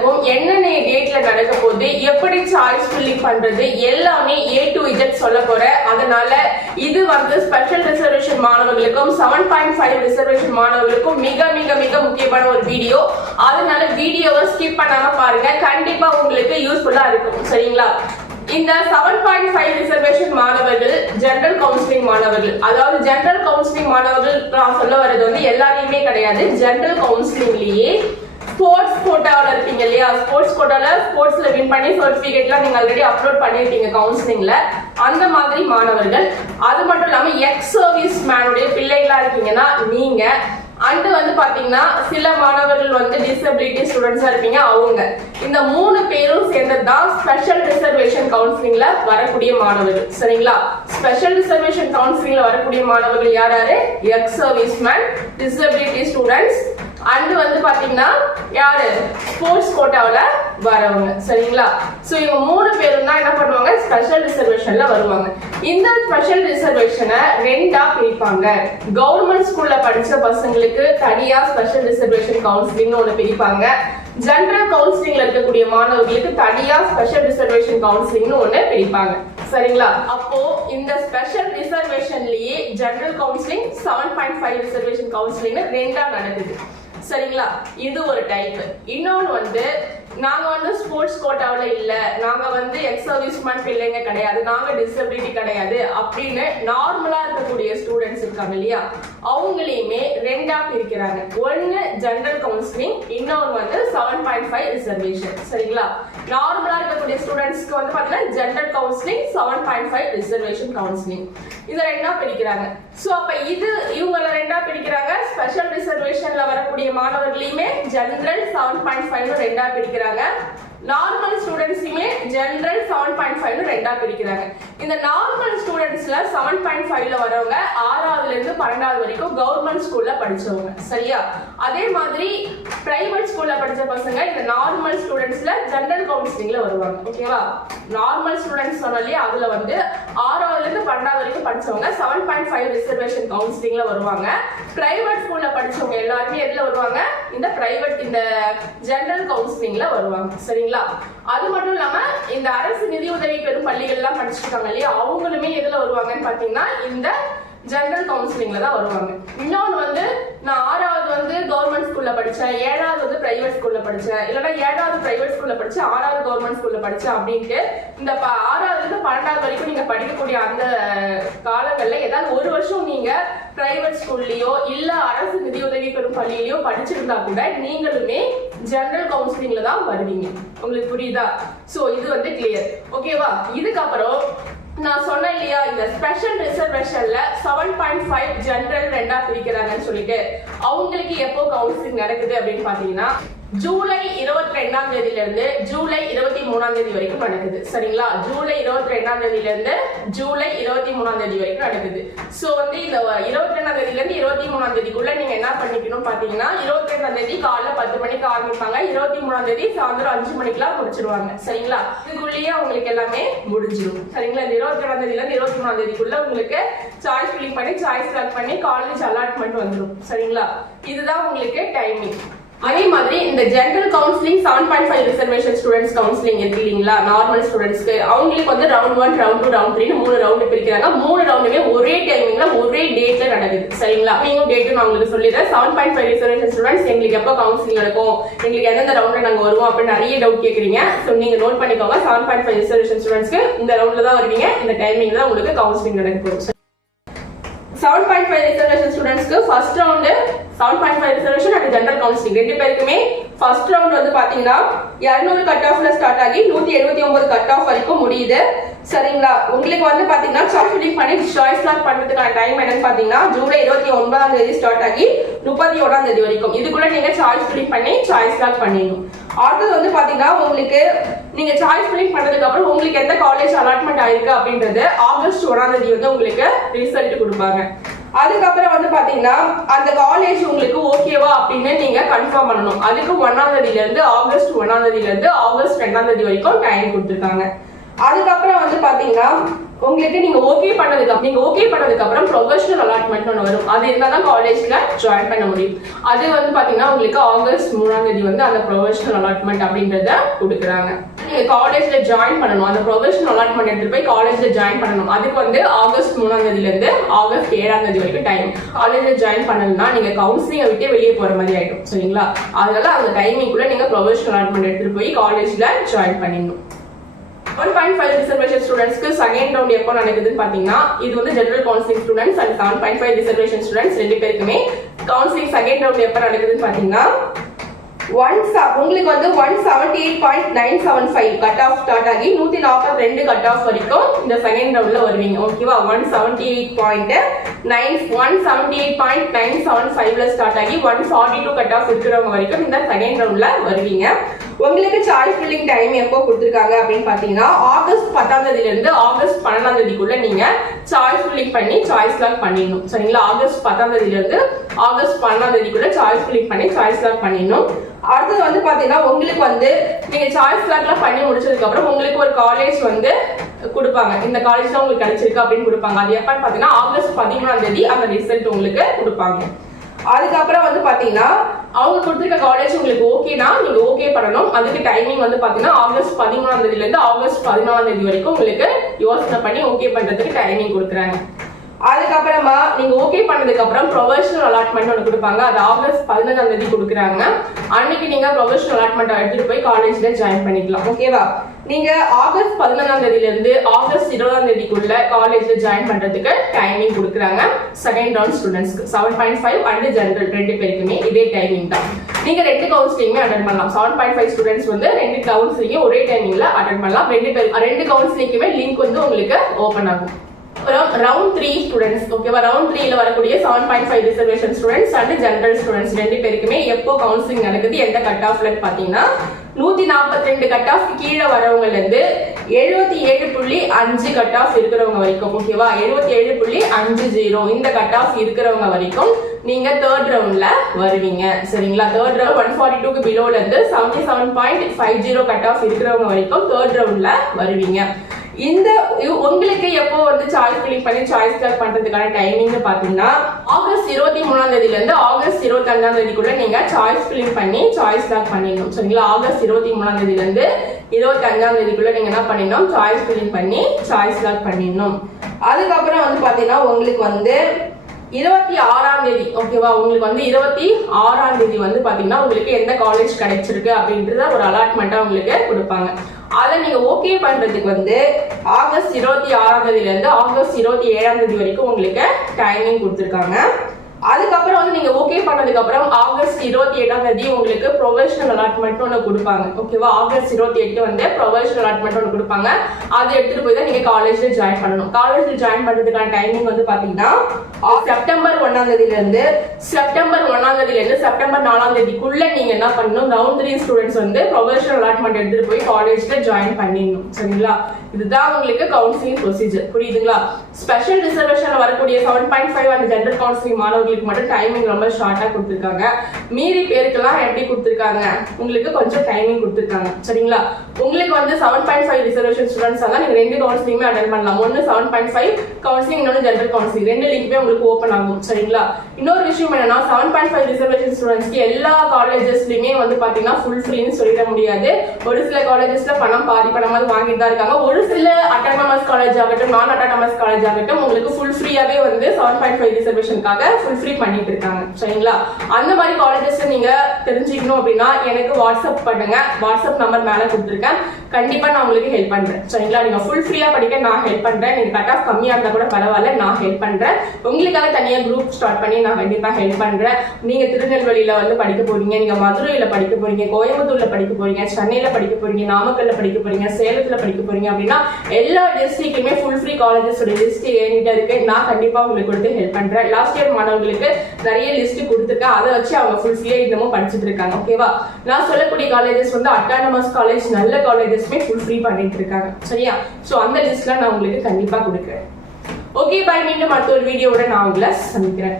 நடக்கும், என்னென்ன டேட்ல நடக்க போகுது, எப்படி சாய்ஸ் ஃபில்லிங் பண்றது எல்லாமே A to Z சொல்ல போறேன். அதனால இது வந்து ஸ்பெஷல் ரிசர்வேஷன் மாணவர்களுக்கும் 7.5 ரிசர்வேஷன் மாணவர்களுக்கும் மிக மிக மிக முக்கியமான ஒரு வீடியோ. அதனால வீடியோவை ஸ்கிப் பண்ணாம பாருங்க, கண்டிப்பா உங்களுக்கு யூஸ்ஃபுல்லா இருக்கும். சரிங்களா? இந்த 7.5 ரிசர்வேஷன் மாணவர்கள் ஜெனரல் கவுன்சிலிங் மாணவர்கள், அதாவது ஜெனரல் கவுன்சிலிங் மாணவர்கள் நான் சொல்ல வர்றது வந்து எல்லாரையுமே கிடையாது. ஜெனரல் கவுன்சிலிங்லயே ஸ்போர்ட்ஸ் கோட்டாவில் இருப்பீங்க இல்லையா, ஸ்போர்ட்ஸ் கோட்டாவில் ஸ்போர்ட்ஸ்ல வின் பண்ணி சர்டிபிகேட்லாம் நீங்க ஆல்ரெடி அப்லோட் பண்ணிருப்பீங்க கவுன்சிலிங்ல, அந்த மாதிரி மாணவர்கள். அது மட்டும் இல்லாம எக்ஸ் சர்வீஸ் மேனுடைய பிள்ளைகளா இருக்கீங்கன்னா நீங்க, அண்ட் வந்து பாத்தீங்கன்னா சில மாணவர்கள் வந்து டிசபிலிட்டி ஸ்டூடெண்ட்ஸா இருப்பீங்க, அவங்க இந்த 3 பேரும் சேர்ந்ததுதான் ஸ்பெஷல் ரிசர்வேஷன் கவுன்சிலிங்ல வரக்கூடிய மாணவர்கள். சரிங்களா? ஸ்பெஷல் ரிசர்வேஷன் கவுன்சிலிங்ல வரக்கூடிய மாணவர்கள் யார் யாரு? Ex service man, disability students, and வந்து பாத்தீங்கன்னா யாரு? ஸ்போர்ட்ஸ் கோட்டாவில வரவங்க. சரிங்களா? சோ இவங்க 3 பேரும் தான் என்ன பண்ணுவாங்க? ஸ்பெஷல் ரிசர்வேஷன்ல வருவாங்க. இந்த ஸ்பெஷல் ரிசர்வேஷனை 2ஆ பிரிப்பாங்க. கவர்மெண்ட் ஸ்கூல்ல படிச்ச பசங்களுக்கு தனியா ஸ்பெஷல் ரிசர்வேஷன் கவுன்சிலிங் ஒன்று பிரிப்பாங்க. ஜெனரல் கவுன்சிலிங்ல இருக்கக்கூடிய மாணவர்களுக்கு தனியா ஸ்பெஷல் ரிசர்வேஷன் கவுன்சிலிங் ஒன்று பிரிப்பாங்க. சரிங்களா? அப்போ இந்த ஸ்பெஷல் ரிசர்வேஷன்லயே ஜெனரல் கவுன்சிலிங் 7.5 ரிசர்வேஷன் கவுன்சிலிங் 2ஆ நடக்குது. சரிங்களா? இது ஒரு டைப். இன்னொன்னு வந்து நாங்க வந்து ஸ்போர்ட்ஸ் கோட்டாவில இல்ல, நாங்க வந்து எக்ஸ் சர்வீஸ்மேன் பிள்ளைங்க கிடையாது, நாங்க டிசபிலிட்டி கிடையாது அப்படின்னு நார்மலா இருக்கக்கூடிய ஸ்டூடெண்ட்ஸ் இருக்காங்க இல்லையா, அவங்களையுமே 2ஆ பிரிக்கிறாங்க. ஒன்னு ஜெனரல் கவுன்சிலிங், இன்னொன்னு வந்து 7.5 ரிசர்வேஷன். சரிங்களா? நார்மலா இருக்கக்கூடிய ஸ்டூடெண்ட்ஸ்க்கு வந்து பாத்தீங்கன்னா ஜெனரல் கவுன்சிலிங், 7.5 ரிசர்வேஷன் கவுன்சிலிங், இத 2ஆ பிரிக்கிறாங்க. சோ அப்ப இது இவங்கள 2ஆ பிரிக்கிறாங்க. ஸ்பெஷல் ரிசர்வேஷன்ல வரக்கூடிய மாணவர்களையுமே ஜெனரல் 7.5 2ஆ பிரிக்கிறாங்க. நார்மல் ஸ்டூடெண்ட்ஸுமே ஜெனரல் 7.5 2ஆ பிரிக்கிறாங்க. இந்த நார்மல் ஸ்டூடெண்ட்ஸ்ல 7.5ல வரவங்க 6ஆவதுல இருந்து 12ஆவது வரைக்கும் கவர்மெண்ட் ஸ்கூல்ல படிச்சவங்க. சரியா? அதே மாதிரி பிரைவேட் ஸ்கூல்ல படிச்ச பசங்க இந்த நார்மல் ஸ்டூடெண்ட்ஸ்ல ஜெனரல் கவுன்சிலிங்ல வருவாங்க. ஓகேவா? நார்மல் ஸ்டூடெண்ட்ஸ் சொன்னாலே அதுல வந்து 6ஆவதுல இருந்து 12ஆவது வரைக்கும் படிச்சவங்க 7.5 ரிசர்வேஷன் கவுன்சிலிங்ல வருவாங்க. பிரைவேட் ஸ்கூல்ல படிச்சவங்க எல்லாருமே எதுல வருவாங்க? இந்த பிரைவேட் இந்த ஜெனரல் கவுன்சிலிங்ல வருவாங்க. சரிங்களா? அது மட்டும் இல்லாம இந்த அரசு நிதி உதவி பெறும் பள்ளிகள் எல்லாம் படிச்சிருக்காங்க இல்லையா, அவங்களுமே எதுல வருவாங்கன்னு பாத்தீங்கன்னா இந்த ஜெனரல் கவுன்சிலிங்ல தான் வருவாங்க. இன்னொன்னு வந்து நான் 6ஆவது வந்து கவர்மெண்ட் ஸ்கூல்ல படிச்சேன், 7ஆவது வந்து பிரைவேட் ஸ்கூல்ல படிச்சேன், இல்லைன்னா 7ஆவது பிரைவேட் ஸ்கூல்ல படிச்சேன், 6ஆவது கவர்மெண்ட் ஸ்கூல்ல படிச்சேன் அப்படின்ட்டு இந்த 6ஆவதுல இருந்து 12ஆவது வரைக்கும் நீங்க படிக்கக்கூடிய அந்த காலங்கள்ல ஏதாவது ஒரு வருஷம் நீங்க பிரைவேட் ஸ்கூல்லயோ இல்ல அரசு நிதி உதவி பெறும் பள்ளியிலயோ படிச்சிருந்தா கூட நீங்களுமே ஜெனரல் கவுன்சிலிங்ல தான் வருவீங்க. உங்களுக்கு புரியுதா? சோ இது வந்து கிளியர். ஓகேவா? இதுக்கப்புறம் நான் சொன்னேன் இல்லையா, இந்த ஸ்பெஷல் ரிசர்வேஷன்ல 7.5 ஜெனரல் 2ஆ பிரிக்கிறாங்கன்னு சொல்லிட்டு, அவங்களுக்கு எப்போ கவுன்சிலிங் நடக்குது அப்படின்னு பாத்தீங்கன்னா ஜூலை 22ஆம் தேதியில இருந்து ஜூலை 23ஆம் தேதி வரைக்கும் நடக்குது. சரிங்களா? ஜூலை 22ஆம் தேதியில இருந்து ஜூலை 23ஆம் தேதி வரைக்கும் நடக்குது. சோ வந்து இந்த 22ஆம் தேதியில இருந்து 23ஆம் தேதிக்குள்ள நீங்க என்ன பண்ணிக்கணும் பாத்தீங்கன்னா, 22ஆம் தேதி காலைல 10 மணிக்கு ஆரம்பிப்பாங்க, 23ஆம் தேதி சாயந்தரம் 5 மணிக்கெல்லாம் முடிச்சிருவாங்க. சரிங்களா? இதுக்குள்ளேயே உங்களுக்கு எல்லாமே முடிஞ்சிடும். சரிங்களா? இந்த 22ஆம் தேதியில இருந்து 23ஆம் தேதிக்குள்ள உங்களுக்கு சாய்ஸ் ஃபில்லிங் பண்ணி சாய்ஸ் செலக்ட் பண்ணி காலேஜ் அலாட்மெண்ட் வந்துடும். சரிங்களா? இதுதான் உங்களுக்கு டைமிங். அதே மாதிரி இந்த general counselling 7.5 reservation students counselling இருக்கு இல்லீங்களா, நார்மல் ஸ்டூடெண்ட்ஸ்க்கு அவங்களுக்கு வந்து ரவுண்ட் 1, ரவுண்ட் 2, ரவுண்ட் 3 3 ரவுண்ட் பிரிக்கிறாங்க. 3 ரவுண்டுமே ஒரே டைமிங்ல ஒரே டேட்ல நடக்குது. சரிங்களா? நீங்க டேட் நான் உங்களுக்கு சொல்லிடுறேன். 7.5 ரிசர்வேஷன் ஸ்டூடெண்ட்ஸ் எங்களுக்கு எப்போ கவுன்சிலிங் நடக்கும், எங்களுக்கு எந்தெந்த ரவுண்ட்ல நாங்க வருவோம் அப்படின்னு நிறைய டவுட் கேக்குறீங்க. சோ நீங்க நோட் பண்ணிக்கோங்க. 7.5 ரிசர்வேஷன் ஸ்டூடெண்ட்ஸ்க்கு இந்த ரவுண்ட்ல தான் வருவீங்க, இந்த டைமிங்ல தான் உங்களுக்கு கவுன்சிலிங் நடக்க போகுது. 7.5 ரிசர்வேஷன் ஸ்டூடெண்ட்ஸ்க்கு first round 7.5 reservation and general counselling 2 பேருக்குமே ஃபர்ஸ்ட் ரவுண்ட் வந்து பாத்தீங்கன்னா 200 கட் ஆஃப்ல ஸ்டார்ட் ஆகி 179 கட் ஆஃப் வரைக்கும் முடியுது. சரிங்களா? உங்களுக்கு வந்து பாத்தீங்கன்னா சாய்ஸ் ஃபில்லிங் பண்ணி சாய்ஸ் லாக் பண்றதுக்கான டைம் என்னன்னு பாத்தீங்கன்னா ஜூலை 29ஆம் தேதி ஸ்டார்ட் ஆகி 31ஆம் தேதி வரைக்கும். இதுக்குள்ள நீங்க சாய்ஸ் ஃபில்லிங் பண்ணி சாய்ஸ் லாக் பண்ணிடணும். அடுத்தது வந்து பாத்தீங்கன்னா உங்களுக்கு நீங்க சாய்ஸ் ஃபில்லிங் பண்ணதுக்கு அப்புறம் உங்களுக்கு எந்த காலேஜ் அலாட்மெண்ட் ஆயிருக்கு அப்படின்றது ஆகஸ்ட் 1ஆம் தேதி வந்து உங்களுக்கு ரிசல்ட் கொடுப்பாங்க. அதுக்கப்புறம் வந்து பாத்தீங்கன்னா அந்த காலேஜ் உங்களுக்கு ஓகேவா அப்படின்னு நீங்க கன்ஃபார்ம் பண்ணணும். அதுக்கு 1ஆம் தேதியில இருந்து ஆகஸ்ட் 1ஆம் தேதியில இருந்து ஆகஸ்ட் 2ஆம் தேதி வரைக்கும் டைம் கொடுத்துருக்காங்க. அதுக்கப்புறம் வந்து பாத்தீங்கன்னா உங்களுக்கு நீங்க ஓகே பண்ணதுக்கு அப்புறம் ப்ரொஃபஷனல் அலாட்மெண்ட் ஒன்று வரும். அது இருந்தாதான் காலேஜ்ல ஜாயின் பண்ண முடியும். அது வந்து பாத்தீங்கன்னா உங்களுக்கு ஆகஸ்ட் 3ஆம் தேதி வந்து அந்த ப்ரொஃபஷனல் அலாட்மெண்ட் அப்படின்றத கொடுக்குறாங்க. நீங்க காலேஜ்ல ஜாயின் பண்ணணும். அந்த ப்ரொஃபஷனல் அலாட்மெண்ட் எடுத்துட்டு போய் காலேஜ்ல ஜாயின் பண்ணணும். அதுக்கு வந்து ஆகஸ்ட் 3ஆம் தேதியில இருந்து ஆகஸ்ட் 7ஆம் தேதி வரைக்கும் டைம். காலேஜ்ல ஜாயின் பண்ணணும்னா நீங்க கவுன்சிலிங் விட்டு வெளியே போற மாதிரி ஆயிடும். சரிங்களா? அதனால அந்த டைமிங்குள்ள நீங்க ப்ரொஃபஷனல் அலாட்மெண்ட் எடுத்துட்டு போய் காலேஜ்ல ஜாயின் பண்ணிடணும். 1.5 ரிசர்வேஷன் ஸ்டூடெண்ட்ஸ்க்கு செகண்ட் ரவுண்ட் எப்போ நடக்குதுன்னு பாத்தீங்கன்னா இது வந்து general counselling students and 7.5 reservation students ரெண்டு பேருக்குமே கவுன்சிலிங் செகண்ட் ரவுண்ட் எப்போ நடக்குதுன்னு பாத்தீங்கன்னா உங்களுக்கு வந்து 178.975 கட் ஆஃப் ஸ்டார்ட் ஆகி 142 கட் ஆஃப் வரைக்கும் இந்த செகண்ட் ரவுண்ட்ல வருவீங்க. ஓகேவா? 178.975ல ஸ்டார்ட் ஆகி 142 கட் ஆஃப் இருக்கிறவங்க வரைக்கும் இந்த செகண்ட் ரவுண்ட்ல வருவீங்க. உங்களுக்கு சாய்ஸ் ஃபில்லிங் டைம் எப்போ கொடுத்துருக்காங்க அப்படின்னு பாத்தீங்கன்னா ஆகஸ்ட் 10ஆம் தேதியில இருந்து ஆகஸ்ட் 12ஆம் தேதிக்குள்ள நீங்க சாய்ஸ் ஃபில்லிங் பண்ணி சாய்ஸ் லாக் பண்ணிடணும். சரிங்களா? ஆகஸ்ட் 10ஆம் தேதியில இருந்து ஆகஸ்ட் 12ஆம் தேதிக்குள்ள சாய்ஸ் ஃபில்லிங் பண்ணி சாய்ஸ் லாக் பண்ணிடணும். அடுத்தது வந்து பாத்தீங்கன்னா உங்களுக்கு வந்து நீங்க சாய்ஸ் லாக்லாம் பண்ணி முடிச்சதுக்கு அப்புறம் உங்களுக்கு ஒரு காலேஜ் வந்து கொடுப்பாங்க. இந்த காலேஜ் தான் உங்களுக்கு கிடைச்சிருக்கு அப்படின்னு கொடுப்பாங்க. அது எப்பன்னு பாத்தீங்கன்னா ஆகஸ்ட் 13ஆம் தேதி அந்த ரிசல்ட் உங்களுக்கு கொடுப்பாங்க. அதுக்கப்புறம் வந்து பாத்தீங்கன்னா அவங்க கொடுத்திருக்க காலேஜ் உங்களுக்கு ஓகேனா நீங்க ஓகே பண்ணணும். அதுக்கு டைமிங் வந்து பாத்தீங்கன்னா ஆகஸ்ட் 13ஆம் தேதியில இருந்து ஆகஸ்ட் 14ஆம் தேதி வரைக்கும் உங்களுக்கு யோசனை பண்ணி ஓகே பண்றதுக்கு டைமிங் கொடுக்குறாங்க. அதுக்கப்புறமா நீங்க ஓகே பண்ணதுக்கு அப்புறம் ப்ரொஃபஷனல் அலாட்மெண்ட் ஒன்று கொடுப்பாங்க. அது ஆகஸ்ட் 15ஆம் தேதி கொடுக்குறாங்க. அன்னைக்கு நீங்க ப்ரொஃபஷனல் அலாட்மெண்ட் எடுத்துட்டு போய் காலேஜ்ல ஜாயின் பண்ணிக்கலாம். ஓகேவா? நீங்க ஆகஸ்ட் 15ஆம் தேதியில இருந்து ஆகஸ்ட் 20ஆம் தேதிக்குள்ள காலேஜ்ல ஜாயின் பண்றதுக்கு டைமிங் கொடுக்குறாங்க. செகண்ட் ரவுண்ட் ஸ்டூடெண்ட்ஸ்க்கு 7.5 அண்ட் ஜெனரல் ரெண்டு பேருக்குமே இதே டைமிங் தான். நீங்க ரெண்டு கவுன்சிலிங்குமே அட்டெண்ட் பண்ணலாம். 7.5 ஸ்டூடெண்ட்ஸ் வந்து ரெண்டு கவுன்சிலிங்கும் ஒரே டைமிங்ல அட்டெண்ட் பண்ணலாம். ரெண்டு கவுன்சிலிங்குமே லிங்க் வந்து உங்களுக்கு ஓபன் ஆகும். ரவுண்ட் 3 ஸ்டூடெண்ட்ஸ் ஓகேவா? ரவுண்ட் 3ல வரக்கூடிய 7.5 reservation students and general students ரெண்டு பேருக்குமே எப்போ கவுன்சிலிங் நடக்குது எந்த கட் ஆஃப்ல பாத்தீங்கன்னா 142 கட் ஆஃப் கீழே வரவங்கல இருந்து 77.5 கட் ஆஃப் இருக்கிறவங்க வரைக்கும். ஓகேவா? 77.50 இந்த கட் ஆஃப் இருக்கிறவங்க வரைக்கும் நீங்க தேர்ட் ரவுண்ட்ல வருவீங்க. சரிங்களா? தேர்ட் ரவுண்ட் 142க்கு பிலோல இருந்து 77.50 கட் ஆஃப் இருக்கிறவங்க வரைக்கும் தேர்ட் ரவுண்ட்ல வருவீங்க. இந்த உங்களுக்கு எப்போ வந்து சாய்ஸ் ஃபில்லிங் பண்ணி சாய்ஸ் லாக் பண்றதுக்கான டைமிங் பாத்தீங்கன்னா ஆகஸ்ட் 23ஆம் தேதியில இருந்து ஆகஸ்ட் 25ஆம் தேதிக்குள்ள நீங்க சாய்ஸ் ஃபில்லிங் பண்ணி சாய்ஸ் லாக் பண்ணிடணும். சரிங்களா? ஆகஸ்ட் 23ஆம் தேதியில இருந்து 25ஆம் தேதிக்குள்ள நீங்க என்ன பண்ணிடணும்? சாய்ஸ் ஃபில்லிங் பண்ணி சாய்ஸ் லாக் பண்ணிடணும். அதுக்கப்புறம் வந்து பாத்தீங்கன்னா உங்களுக்கு வந்து 26ஆம் தேதி ஓகேவா? உங்களுக்கு வந்து 26ஆம் தேதி வந்து பாத்தீங்கன்னா உங்களுக்கு எந்த காலேஜ் கிடைச்சிருக்கு அப்படின்றத ஒரு அலாட்மெண்டா உங்களுக்கு கொடுப்பாங்க. அதை நீங்க ஓகே பண்றதுக்கு வந்து ஆகஸ்ட் 26ஆம் தேதியில இருந்து ஆகஸ்ட் 27ஆம் தேதி வரைக்கும் உங்களுக்கு டைமிங் கொடுத்துருக்காங்க. அதுக்கப்புறம் வந்து நீங்க ஓகே பண்ணதுக்கு அப்புறம் ஆகஸ்ட் 28ஆம் தேதி உங்களுக்கு ப்ரொஃபஷனல் அலாட்மெண்ட் ஒன்று கொடுப்பாங்க. ஓகேவா? ஆகஸ்ட் 28 வந்து ப்ரொஃபஷனல் அலாட்மெண்ட் ஒன்று கொடுப்பாங்க. அதை எடுத்துட்டு போய் தான் நீங்க காலேஜ்ல ஜாயின் பண்ணணும். காலேஜ்ல ஜாயின் பண்றதுக்கான டைமிங் வந்து பாத்தீங்கன்னா செப்டம்பர் 1ஆம் தேதியில இருந்து செப்டம்பர் 4ஆம் தேதிக்குள்ள நீங்க என்ன பண்ணணும்? ரவுண்ட் 3 ஸ்டூடெண்ட்ஸ் வந்து ப்ரொஃபஷனல் அலாட்மெண்ட் எடுத்துட்டு போய் காலேஜ்ல ஜாயின் பண்ணிடணும். சரிங்களா? இதுதான் உங்களுக்கு கவுன்சிலிங் ப்ரொசீஜர். புரியுதுங்களா? ஸ்பெஷல் ரிசர்வேஷன்ல வரக்கூடிய 7.5 அண்ட் ஜெனரல் கவுன்சிலிங் மாணவர்களுக்கு மட்டும் டைமிங் ரொம்ப ஷார்ட்டா கொடுத்துருக்காங்க. மீறி பேருக்கெல்லாம் எப்படி கொடுத்துருக்காங்க? உங்களுக்கு கொஞ்சம் டைமிங் கொடுத்துருக்காங்க. சரிங்களா? உங்களுக்கு வந்து 7.5 ரிசர்வேஷன் ஸ்டூடெண்ட்ஸ் தான் நீங்க ரெண்டு கவுன்சிலிங்குமே அட்டெண்ட் பண்ணலாம். ஒன்னு 7.5 கவுன்சிலிங், இன்னொன்னு ஜெனரல் கவுன்சிலிங். ரெண்டு லிங்க்குமே உங்களுக்கு ஓபன் ஆகும். சரிங்களா? இன்னொரு விஷயம் என்னன்னா 7.5 ரிசர்வேஷன் ஸ்டூடெண்ட்ஸ்க்கு எல்லா காலேஜஸ்லயுமே வந்து பாத்தீங்கன்னா ஃபுல் ஃப்ரீன்னு சொல்லிட முடியாது. ஒரு சில காலேஜஸ்ல பணம் பாதி பணமாவது வாங்கிட்டு தான் இருக்காங்க. ஒரு சில அட்டானமஸ் காலேஜ் ஆகட்டும் நான் அட்டானமஸ் காலேஜ் ஆகட்டும் உங்களுக்கு ஃபுல் ஃப்ரீயாவே வந்து 7.5 ரிசர்வேஷனுக்காக ஃபுல் ஃப்ரீ பண்ணிட்டு இருக்காங்க. சரிங்களா? அந்த மாதிரி காலேஜஸ் நீங்க தெரிஞ்சுக்கணும் அப்படின்னா எனக்கு வாட்ஸ்அப் பண்ணுங்க. வாட்ஸ்அப் நம்பர் மேல கொடுத்துருக்கேன். கண்டிப்பா நான் உங்களுக்கு ஹெல்ப் பண்றேன். சரிங்களா? நீங்க ஃபுல் ஃப்ரீயா படிக்க நான் ஹெல்ப் பண்றேன். நீங்க கட் ஆஃப் கம்மியா இருந்தா கூட பரவாயில்ல, நான் ஹெல்ப் பண்றேன். உங்களுக்காக தனியா குரூப் ஸ்டார்ட் பண்ணி நான் கண்டிப்பா ஹெல்ப் பண்றேன். நீங்க திருநெல்வேலியில வந்து படிக்க போறீங்க, நீங்க மதுரையில படிக்க போறீங்க, கோயம்புத்தூர்ல படிக்க போறீங்க, சென்னையில படிக்க போறீங்க, நாமக்கல்ல படிக்க போறீங்க, சேலத்துல படிக்க போறீங்க அப்படின்னா எல்லா டிஸ்ட்ரிக்ட்டுமே ஃபுல் ஃப்ரீ காலேஜஸ் லிஸ்ட் என்கிட்ட இருக்கு. நான் கண்டிப்பா உங்களுக்கு கொடுத்து ஹெல்ப் பண்றேன். லாஸ்ட் இயர் மாணவர்களுக்கு நிறைய லிஸ்ட் கொடுத்துருக்கேன். அதை வச்சு அவங்க ஃபுல் ஃப்ரீயா இன்னமும் படிச்சுட்டு இருக்காங்க. ஓகேவா? நான் சொல்லக்கூடிய காலேஜஸ் வந்து அட்டானமஸ் காலேஜ், நல்ல காலேஜஸ்மே ஃபுல் ஃப்ரீ பண்ணிட்டு இருக்காங்க. சரியா? சோ அந்த லிஸ்ட்ல நான் உங்களுக்கு கண்டிப்பா கொடுக்குறேன். Okay, bye. மீண்டும் அடுத்த ஒரு வீடியோவோட நான் உங்களை சந்திக்கிறேன்.